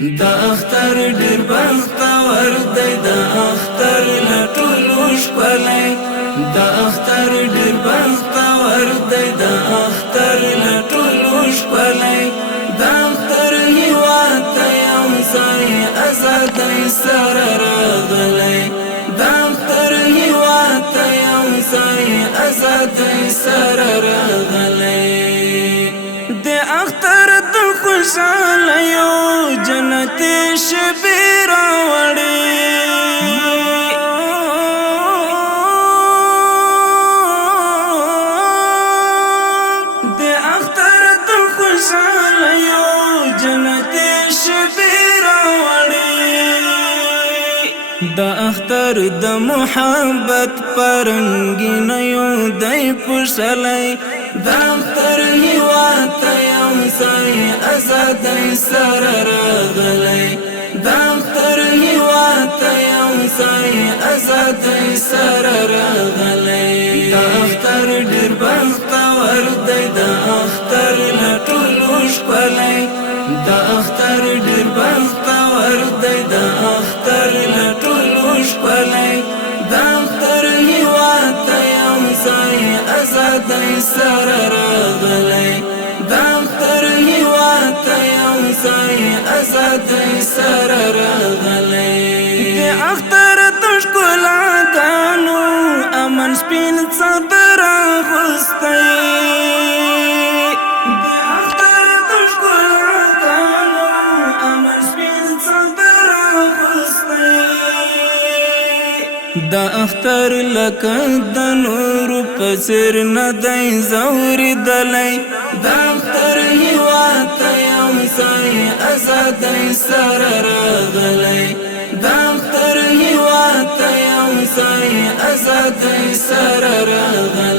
دا اختر ډیر بختور دی، دا اختر له ټولو ښکلی. دا اختر ډیر بختور دی، دا اختر له ټولو ښکلی. دا اختر هیواد ته یو ځای ازادۍ سره راغلی. دا اختر هیواد ته یو ځای ازادۍ سره راغلی. د اختر د خوشحالیو جنتي شپې راوړي. د اختر د خوشحالیو جنتي شپې راوړي. د اختر د محبت پرنګینیو دی پوښلی. د اختر هیواد ته یو ځای ازادۍ سره راغلی. د اختر هیواد ته یو ځای ازادۍ سره راغلی. د اختر ډیر بختور دی، د اختر له ټولو ښکلی. د اختر ډیر بختور دی، د اختر له ټولو ښکلی. د اختر هیواد ته یو ځای ازادۍ سره راغلی. د اختر هیواد ته یو ځای ازادۍ سره راغلی. د اختر د ښکلاګانو امن سپین څادر اغوستی. د اختر د ښکلاګانو امن سپین څادر اغوستی. د اختر لکه د نورو په څېر نه دی ځورېدلی. د اختر هیواد ته یو ځای ازادۍ سره راغلی. د اختر هیواد ته یو ځای ازادۍ سره راغلی.